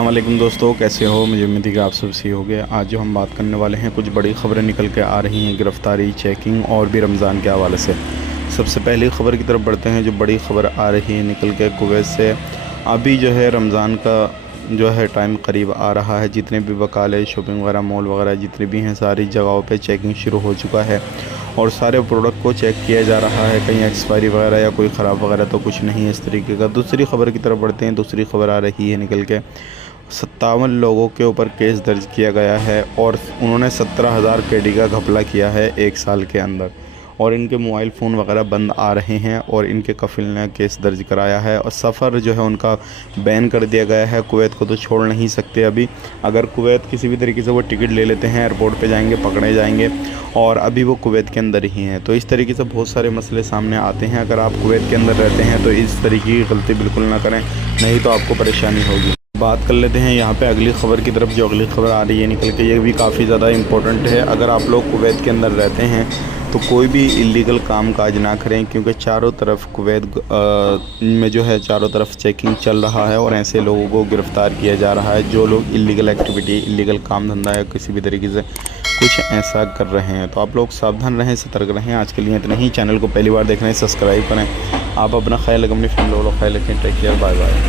वालेकुम दोस्तों, कैसे हो। मुझे उम्मीद है कि आप सब सही हो गए। आज जो हम बात करने वाले हैं, कुछ बड़ी खबरें निकल के आ रही हैं गिरफ़्तारी, चेकिंग और भी रमज़ान के हवाले से। सबसे पहली खबर की तरफ बढ़ते हैं। जो बड़ी खबर आ रही है निकल के कुवैत से, अभी जो है रमज़ान का जो है टाइम करीब आ रहा है। जितने भी वकाले, शॉपिंग वगैरह, मॉल वगैरह जितने भी हैं, सारी जगहों पे चेकिंग शुरू हो चुका है और सारे प्रोडक्ट को चेक किया जा रहा है। कहीं एक्सपायरी वगैरह या कोई ख़राब वगैरह तो कुछ नहीं है इस तरीके का। दूसरी खबर की तरफ बढ़ते हैं। दूसरी खबर आ रही है निकल के, 57 लोगों के ऊपर केस दर्ज किया गया है और उन्होंने 17,000 पेडी का घपला किया है 1 साल के अंदर। और इनके मोबाइल फ़ोन वगैरह बंद आ रहे हैं और इनके कफ़िल ने केस दर्ज कराया है और सफ़र जो है उनका बैन कर दिया गया है। कुवैत को तो छोड़ नहीं सकते अभी। अगर कुवैत किसी भी तरीके से वो टिकट ले लेते हैं, एयरपोर्ट पे जाएंगे, पकड़े जाएंगे और अभी वो कुवैत के अंदर ही हैं। तो इस तरीके से बहुत सारे मसले सामने आते हैं। अगर आप कुवैत के अंदर रहते हैं तो इस तरीके की गलती बिल्कुल ना करें, नहीं तो आपको परेशानी होगी। बात कर लेते हैं यहाँ पे अगली ख़बर की तरफ। जो अगली ख़बर आ रही है निकल के, ये भी काफ़ी ज़्यादा इम्पोर्टेंट है। अगर आप लोग कुवैत के अंदर रहते हैं तो कोई भी इलीगल काम काज ना करें, क्योंकि चारों तरफ कुवैत में जो है चारों तरफ चेकिंग चल रहा है और ऐसे लोगों को गिरफ़्तार किया जा रहा है जो लोग इलीगल एक्टिविटी, इलीगल काम धंधा या किसी भी तरीके से कुछ ऐसा कर रहे हैं। तो आप लोग सावधान रहें, सतर्क रहें। आज के लिए इतना ही। चैनल को पहली बार देख रहे हैं, सब्सक्राइब करें। आप अपना ख्याल रखें, अपनी फैमिली वालों का ख्याल रखें। Take care, bye bye.